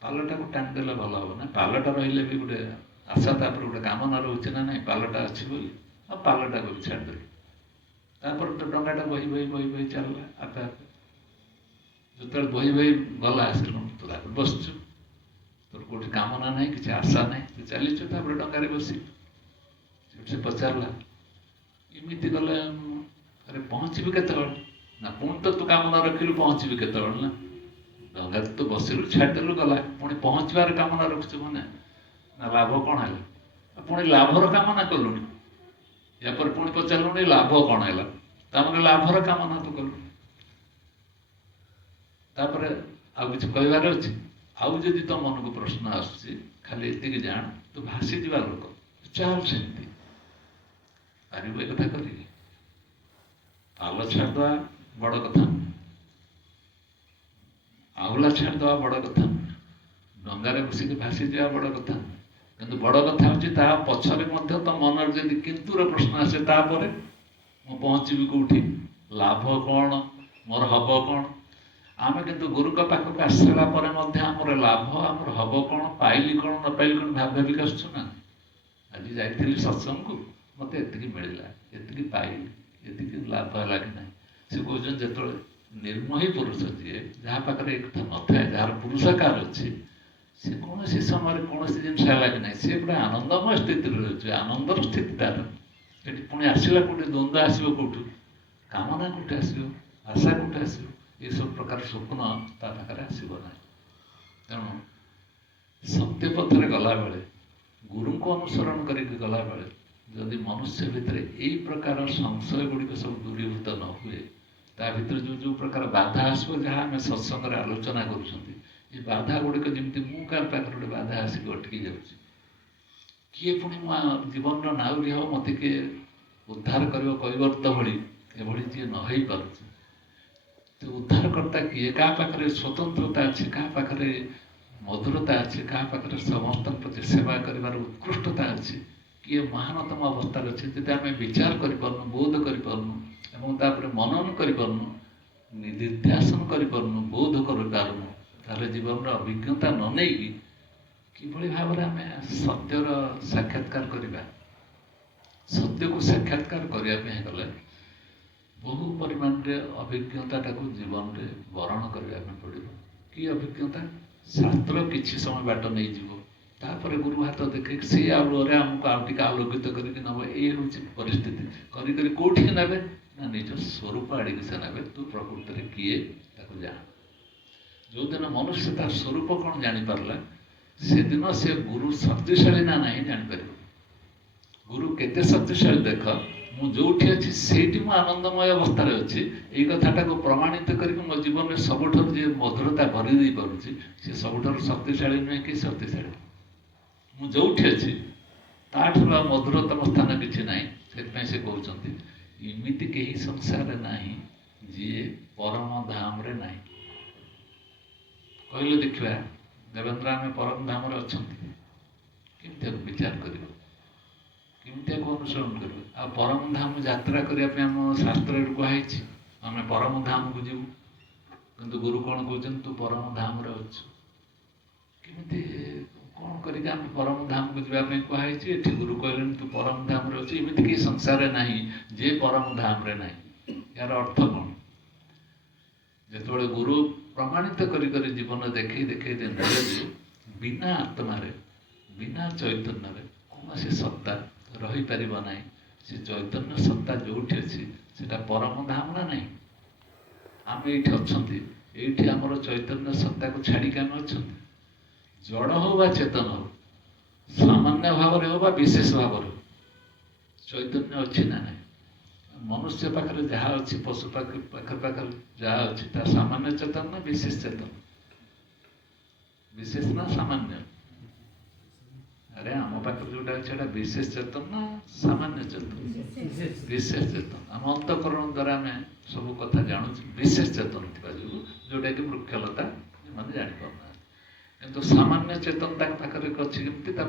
ପାଲଟାକୁ ଟାଣିଦେଲେ ଭଲ ହେବ ନା, ପାଲଟା ରହିଲେ ବି ଗୋଟେ ଆଶା, ତାପରେ ଗୋଟେ କାମନା ରହୁଛି ନା ନାହିଁ, ପାଲଟା ଅଛି ବୋଲି, ଆଉ ପାଲଟାକୁ ବି ଛାଡ଼ିଦେଲୁ। ତାପରେ ତ ଡଙ୍ଗାଟା ବହି ବହି ଚାଲିଲା ଆପେ ଆପେ। ଯେତେବେଳେ ବହି ଗଲା ଆସିଲୁ, ତୁ ତାପରେ ବସିଛୁ, ତୋର କୋଉଠି କାମନା ନାହିଁ, କିଛି ଆଶା ନାହିଁ, ତୁ ଚାଲିଛୁ ତାପରେ ଡଙ୍ଗାରେ ବସି। ସେ ପଚାରିଲା ଏମିତି ଗଲେ ଆରେ ପହଞ୍ଚିବି କେତେବେଳେ? ନା ପୁଣି ତ ତୁ କାମନା ରଖିଲୁ ପହଞ୍ଚିବି କେତେବେଳେ? ନା ଡଙ୍ଗାରେ ତୁ ବସିଲୁ, ଛାଡ଼ିଦେଲୁ, ଗଲା, ପୁଣି ପହଞ୍ଚିବାର କାମନା ରଖୁଛୁ ମାନେ ନା ଲାଭ କ'ଣ ହେଲା? ପୁଣି ଲାଭର କାମନା କଲୁଣି। ୟାପରେ ପୁଣି ପଚାରିଲୁଣି ଲାଭ କ'ଣ ହେଲା? ତାମାନେ ଲାଭର କାମନା ତୁ କଲୁ। ତାପରେ ଆଉ କିଛି କହିବାର ଅଛି? ଆଉ ଯଦି ତୋ ମନକୁ ପ୍ରଶ୍ନ ଆସୁଛି, ଖାଲି ଏତିକି ଜାଣ, ତୁ ଭାସିଯିବା ଲୋକ, ଚାଲ ସେମିତି। ପାରିବୁ ଏ କଥା କରିକି? ପାଲ ଛାଡ଼ିଦେବା ବଡ଼ କଥା, ଆହୁଲା ଛାଡ଼ିଦେବା ବଡ଼ କଥା, ଡଙ୍ଗାରେ ବସିକି ଭାସିଯିବା ବଡ଼ କଥା। କିନ୍ତୁ ବଡ଼ କଥା ହେଉଛି ତା ପଛରେ ମଧ୍ୟ ତୋ ମନରେ ଯଦି କିନ୍ତୁର ପ୍ରଶ୍ନ ଆସେ, ତାପରେ ମୁଁ ପହଞ୍ଚିବି କେଉଁଠି, ଲାଭ କ'ଣ, ମୋର ହବ କ'ଣ? ଆମେ କିନ୍ତୁ ଗୁରୁଙ୍କ ପାଖକୁ ଆସିଲା ପରେ ମଧ୍ୟ ଆମର ଲାଭ, ଆମର ହବ କ'ଣ, ପାଇଲି କ'ଣ ନ ପାଇଲି କ'ଣ ଭାବିକି ଆସୁଛୁ ନା। ଆଜି ଯାଇଥିଲି ସତ୍ସଙ୍ଗକୁ, ମୋତେ ଏତିକି ମିଳିଲା, ଏତିକି ପାଇଲି, ଏତିକି ଲାଭ ହେଲା କି ନାହିଁ। ସେ କହୁଛନ୍ତି ଯେତେବେଳେ ନିର୍ମୋହୀ ପୁରୁଷ ଯିଏ, ଯାହା ପାଖରେ ଏ କଥା ନଥାଏ, ଯାହାର ପୁରୁଷକାର ଅଛି, ସେ କୌଣସି ସମୟରେ କୌଣସି ଜିନିଷ ହେଲା କି ନାହିଁ, ସେ ଗୋଟେ ଆନନ୍ଦମୟ ସ୍ଥିତିରେ ରହୁଛି, ଆନନ୍ଦର ସ୍ଥିତି ତାର। ଏଠି ପୁଣି ଆସିଲା କୋଉଠି ଦ୍ୱନ୍ଦ୍ୱ ଆସିବ, କୋଉଠୁ କାମନା କୋଉଠି ଆସିବ, ଆଶା କୋଉଠି ଆସିବ, ଏସବୁ ପ୍ରକାର ସ୍ୱପ୍ନ ତା ପାଖରେ ଆସିବ ନାହିଁ। ତେଣୁ ସତ୍ୟ ପଥରେ ଗଲାବେଳେ, ଗୁରୁଙ୍କୁ ଅନୁସରଣ କରିକି ଗଲାବେଳେ ଯଦି ମନୁଷ୍ୟ ଭିତରେ ଏଇ ପ୍ରକାର ସଂଶୟ ଗୁଡ଼ିକ ସବୁ ଦୂରୀଭୂତ ନ ହୁଏ, ତା ଭିତରେ ଯେଉଁ ପ୍ରକାର ବାଧା ଆସିବ, ଯାହା ଆମେ ସତ୍ସଙ୍ଗରେ ଆଲୋଚନା କରୁଛନ୍ତି, ଏ ବାଧା ଗୁଡ଼ିକ ଯେମିତି ମୁଁ କାହାର ପାଖରେ ଗୋଟେ ବାଧା ଆସିକି ଅଟକି ଯାଉଛି, କିଏ ପୁଣି ମୋ ଜୀବନର ନାଉରୀ ହେବ, ମୋତେ କିଏ ଉଦ୍ଧାର କରିବ କୈବର୍ତ୍ତ ଭଳି, ଏଭଳି ଯିଏ ନ ହେଇପାରୁଛି, ତ ଉଦ୍ଧାରକର୍ତ୍ତା କିଏ? କାହା ପାଖରେ ସ୍ୱତନ୍ତ୍ରତା ଅଛି, କାହା ପାଖରେ ମଧୁରତା ଅଛି, କାହା ପାଖରେ ସମସ୍ତଙ୍କ ପ୍ରତି ସେବା କରିବାର ଉତ୍କୃଷ୍ଟତା ଅଛି, କିଏ ମହାନତମ ଅବସ୍ଥାରେ ଅଛି, ଯଦି ଆମେ ବିଚାର କରିପାରୁନୁ, ବୋଧ କରିପାରୁନୁ ଏବଂ ତାପରେ ମନନ କରିପାରୁନୁ, ନିଧିଧ୍ୟାସନ କରିପାରୁନୁ, ବୋଧ କରିପାରୁନୁ, ତାହେଲେ ଜୀବନର ଅଭିଜ୍ଞତା ନ ନେଇକି କିଭଳି ଭାବରେ ଆମେ ସତ୍ୟର ସାକ୍ଷାତକାର କରିବା? ସତ୍ୟକୁ ସାକ୍ଷାତକାର କରିବା ପାଇଁ ଗଲେ ବହୁ ପରିମାଣରେ ଅଭିଜ୍ଞତାଟାକୁ ଜୀବନରେ ବରଣ କରିବା ପାଇଁ ପଡ଼ିବ। କି ଅଭିଜ୍ଞତା? ଶାସ୍ତ୍ର କିଛି ସମୟ ବାଟ ନେଇଯିବ, ତାପରେ ଗୁରୁ ହାତ ଦେଖେଇକି ସେଇ ଆଲୋରେ ଆମକୁ ଆଉ ଟିକେ ଆଲୋକିତ କରିକି ନେବ। ଏଇ ହେଉଛି ପରିସ୍ଥିତି। କରି କୋଉଠିକି ନେବେ? ନା ନିଜ ସ୍ୱରୂପ ଆଡ଼ିକି ସେ ନେବେ। ତୁ ପ୍ରକୃତରେ କିଏ ତାକୁ ଜାଣ। ଯେଉଁଦିନ ମନୁଷ୍ୟ ତା ସ୍ୱରୂପ କ'ଣ ଜାଣିପାରିଲା, ସେଦିନ ସେ ଗୁରୁ ଶକ୍ତିଶାଳୀ ନା ନାହିଁ ଜାଣିପାରିବ। ଗୁରୁ କେତେ ଶକ୍ତିଶାଳୀ ଦେଖ, ମୁଁ ଯୋଉଠି ଅଛି ସେଇଠି ମୁଁ ଆନନ୍ଦମୟ ଅବସ୍ଥାରେ ଅଛି, ଏଇ କଥାଟାକୁ ପ୍ରମାଣିତ କରିକି ମୋ ଜୀବନରେ ସବୁଠାରୁ ଯିଏ ମଧୁରତା ଭରି ଦେଇ ପାରୁଛି ସେ ସବୁଠାରୁ ଶକ୍ତିଶାଳୀ ନୁହେଁ କି ଶକ୍ତିଶାଳୀ। ମୁଁ ଯୋଉଠି ଅଛି ତାଠାରୁ ଆଉ ମଧୁରତମ ସ୍ଥାନ କିଛି ନାହିଁ। ସେଥିପାଇଁ ସେ କହୁଛନ୍ତି ଏମିତି କେହି ସଂସାରରେ ନାହିଁ ଯିଏ ପରମ ଧାମରେ ନାହିଁ। କହିଲେ ଦେଖିବା ଦେବେନ୍ଦ୍ର, ଆମେ ପରମ ଧାମରେ ଅଛନ୍ତି କେମିତି ବିଚାର କରିବ, କେମିତି ଅନୁସରଣ କରିବ? ଆଉ ପରମ ଧାମ ଯାତ୍ରା କରିବା ପାଇଁ ଆମ ଶାସ୍ତ୍ରରେ କୁହାହେଇଛି ଆମେ ପରମ ଧାମକୁ ଯିବୁ, କିନ୍ତୁ ଗୁରୁ କ'ଣ କହୁଛନ୍ତି ତୁ ପରମ ଧାମରେ ଅଛୁ। କେମିତି କ'ଣ କରିକି ଆମେ ପରମ ଧାମକୁ ଯିବା ପାଇଁ କୁହାହେଇଛି? ଏଠି ଗୁରୁ କହିଲେନି ତୁ ପରମ ଧାମରେ ଅଛୁ। ଏମିତି କେହି ସଂସାରରେ ନାହିଁ ଯେ ପରମ ଧାମରେ ନାହିଁ। ଏହାର ଅର୍ଥ କ'ଣ? ଯେତେବେଳେ ଗୁରୁ ପ୍ରମାଣିତ କରି କରି ଜୀବନ ଦେଖେଇ ଦେଖେଇ ଦେଲେ ଯେ ବିନା ଆତ୍ମାରେ ବିନା ଚୈତନ୍ୟରେ କୌଣସି ସତ୍ତା ରହିପାରିବ ନାହିଁ। ସେ ଚୈତନ୍ୟ ସତ୍ତା ଯୋଉଠି ଅଛି ସେଟା ପରମ ଧାମ ନା ନାହିଁ। ଆମେ ଏଇଠି ଅଛନ୍ତି, ଏଇଠି ଆମର ଚୈତନ୍ୟ ସତ୍ତାକୁ ଛାଡ଼ିକି ଆମେ ଅଛନ୍ତି। ଜଡ଼ ହଉ ବା ଚେତନ ହଉ, ସାମାନ୍ୟ ଭାବରେ ହଉ ବା ବିଶେଷ ଭାବରେ ହଉ, ଚୈତନ୍ୟ ଅଛି ନା ନାହିଁ? ମନୁଷ୍ୟ ପାଖରେ ଯାହା ଅଛି, ପଶୁ ପାଖରେ ଯାହା ଅଛି, ତା ସାମାନ୍ୟ ଚେତନ ନା ବିଶେଷ ଚେତନ? ବିଶେଷ ନା ସାମାନ୍ୟ? ଆରେ ଆମ ପାଖରେ ଯୋଉଟା ଅଛି ସେଟା ବିଶେଷ ଚେତନ ନା ସାମାନ୍ୟ ଚେତନ? ବିଶେଷ ଚେତନ। ଆମ ଅନ୍ତଃକରଣ ଦ୍ୱାରା ଆମେ ସବୁ କଥା ଜାଣୁଛୁ ବିଶେଷ ଚେତନ ଥିବା ଯୋଗୁଁ, ଯୋଉଟାକି ବୃକ୍ଷଲତା ସେମାନେ ଜାଣିପାରୁନାହାନ୍ତି। କିନ୍ତୁ ସାମାନ୍ୟ ଚେତନ ତାଙ୍କ ପାଖରେ ଅଛି କେମିତି? ତା